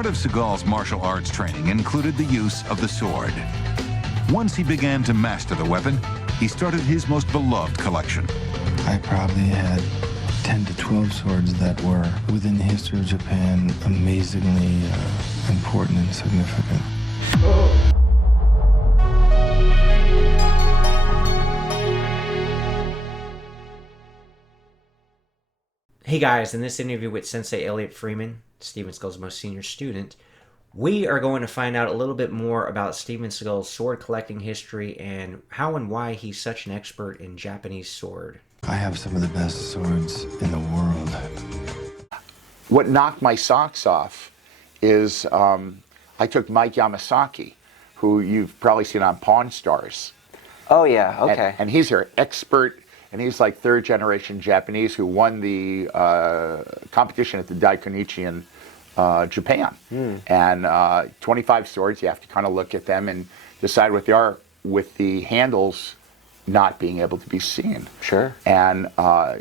Part of Seagal's martial arts training included the use of the sword. Once he began to master the weapon, he started his most beloved collection. I probably had 10 to 12 swords that were, within the history of Japan, amazingly important and significant. Hey guys, in this interview with Sensei Elliot Freeman, Steven Seagal's most senior student, we are going to find out a little bit more about Steven Seagal's sword collecting history and how and why he's such an expert in Japanese sword. I have some of the best swords in the world. What knocked my socks off is I took Mike Yamasaki, who you've probably seen on Pawn Stars. Oh yeah, okay. And he's our expert, and he's like third generation Japanese who won the competition at the Daikonichi in Japan. And 25 swords, you have to kind of look at them and decide what they are, with the handles not being able to be seen. Sure. And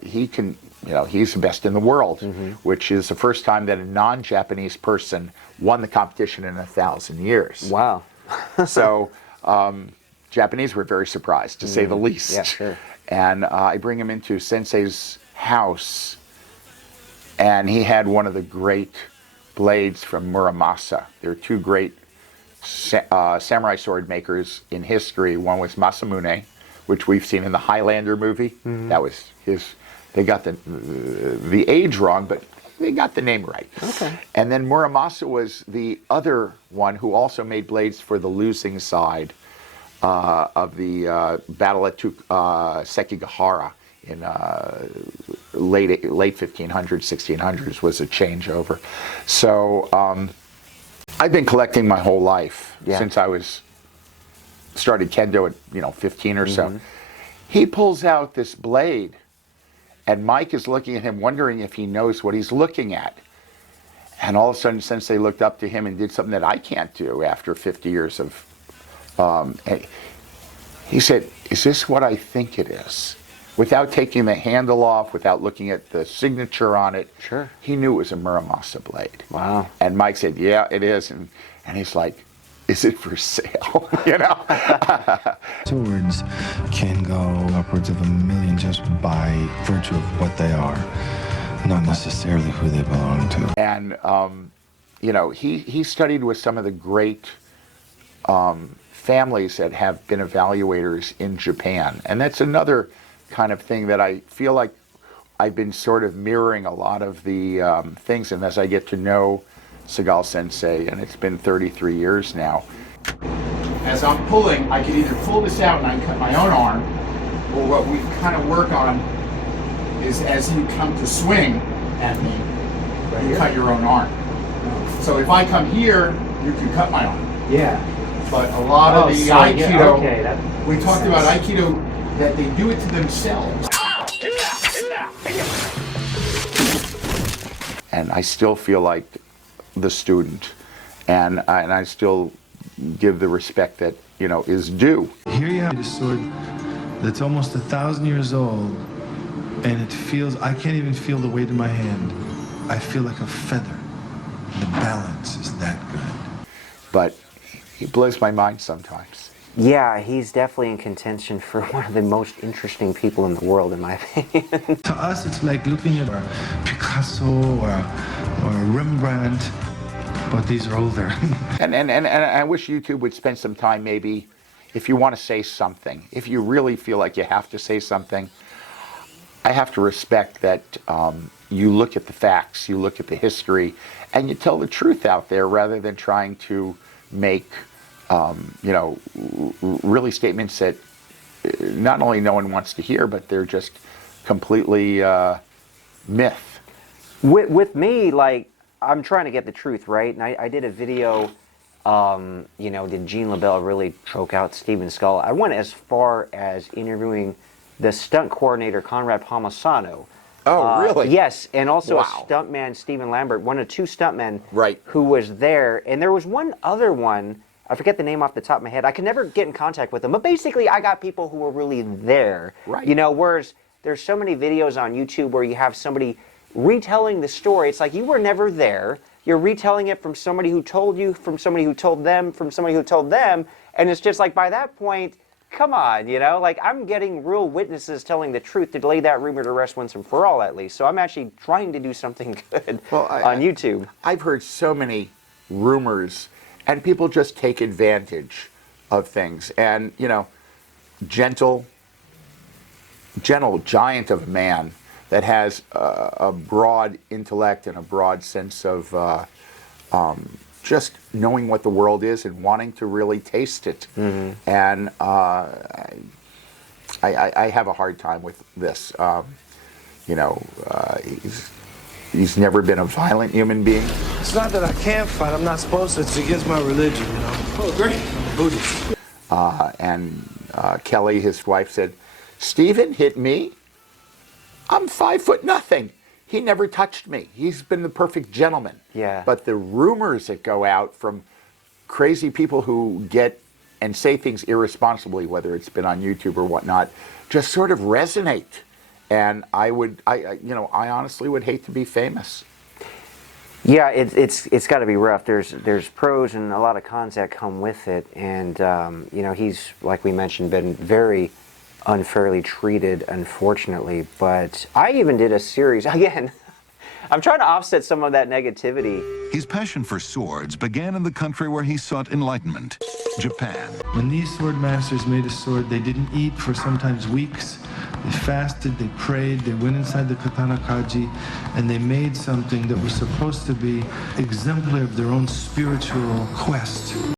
he can, you know, he's the best in the world, which is the first time that a non-Japanese person won the competition in 1,000 years. Wow. So Japanese were very surprised, to say the least. Yeah, sure. And I bring him into Sensei's house, and he had one of the great blades from Muramasa. There are two great samurai sword makers in history. One was Masamune, which we've seen in the Highlander movie. That was his. They got the age wrong, but they got the name right. Okay. And then Muramasa was the other one who also made blades for the losing side of the battle at Sekigahara in late 1500s, 1600s was a changeover. So I've been collecting my whole life since I started kendo at 15 or so. He pulls out this blade, and Mike is looking at him, wondering if he knows what he's looking at. And all of a sudden, Sensei looked up to him and did something that I can't do after 50 years of. He said, "Is this what I think it is?" Without taking the handle off, without looking at the signature on it. Sure. He knew it was a Muramasa blade. Wow. And Mike said, "Yeah, it is." And he's like, "Is it for sale?" You know? Swords can go upwards of $1 million just by virtue of what they are, not necessarily who they belong to. And, he studied with some of the great families that have been evaluators in Japan. And that's another kind of thing that I feel like I've been sort of mirroring a lot of the things. And as I get to know Seagal Sensei, and it's been 33 years now. As I'm pulling, I can either pull this out and I cut my own arm, or what we kind of work on is as you come to swing at me, you cut your own arm. So if I come here, you can cut my arm. Yeah. But a lot of the Aikido, we talked about Aikido, that they do it to themselves. And I still feel like the student, and I still give the respect that is due. Here you have a sword that's almost 1,000 years old, and it feels, I can't even feel the weight in my hand. I feel like a feather. The balance is that good. But he blows my mind sometimes. Yeah, he's definitely in contention for one of the most interesting people in the world, in my opinion. To us, it's like looking at Picasso or Rembrandt, but these are older. And I wish YouTube would spend some time, maybe, if you want to say something, if you really feel like you have to say something. I have to respect that you look at the facts, you look at the history, and you tell the truth out there rather than trying to make, really statements that not only no one wants to hear, but they're just completely myth. With me, like, I'm trying to get the truth, right? And I did a video, did Gene LaBelle really choke out Steven Seagal? I went as far as interviewing the stunt coordinator, Conrad Palmisano. Oh, really? Yes, and also Wow. a stuntman, Stephen Lambert, one of two stuntmen Right. who was there. And there was one other one, I forget the name off the top of my head. I could never get in contact with them. But basically, I got people who were really there. Right. Whereas there's so many videos on YouTube where you have somebody retelling the story. It's like you were never there, you're retelling it from somebody who told you, from somebody who told them, from somebody who told them, and it's just like, by that point, come on, you know, like, I'm getting real witnesses telling the truth to lay that rumor to rest once and for all, at least. So I'm actually trying to do something good on YouTube. I've heard so many rumors, and people just take advantage of things. And, you know, gentle giant of a man that has a broad intellect and a broad sense of just knowing what the world is and wanting to really taste it. And I have a hard time with this. You know, he's never been a violent human being. It's not that I can't fight. I'm not supposed to. It's against my religion, you know. Oh, great. I'm Buddhist. And Kelly, his wife, said, "Steven hit me. I'm 5'0". He never touched me. He's been the perfect gentleman." Yeah. But the rumors that go out from crazy people who get and say things irresponsibly, whether it's been on YouTube or whatnot, just sort of resonate. And I honestly would hate to be famous. Yeah, it's got to be rough. There's pros and a lot of cons that come with it, and you know, he's, like we mentioned, been very unfairly treated, unfortunately. But I even did a series again. I'm trying to offset some of that negativity. His passion for swords began in the country where he sought enlightenment, Japan. When these sword masters made a sword, they didn't eat for sometimes weeks. They fasted, they prayed, they went inside the katana kaji, and they made something that was supposed to be exemplary of their own spiritual quest.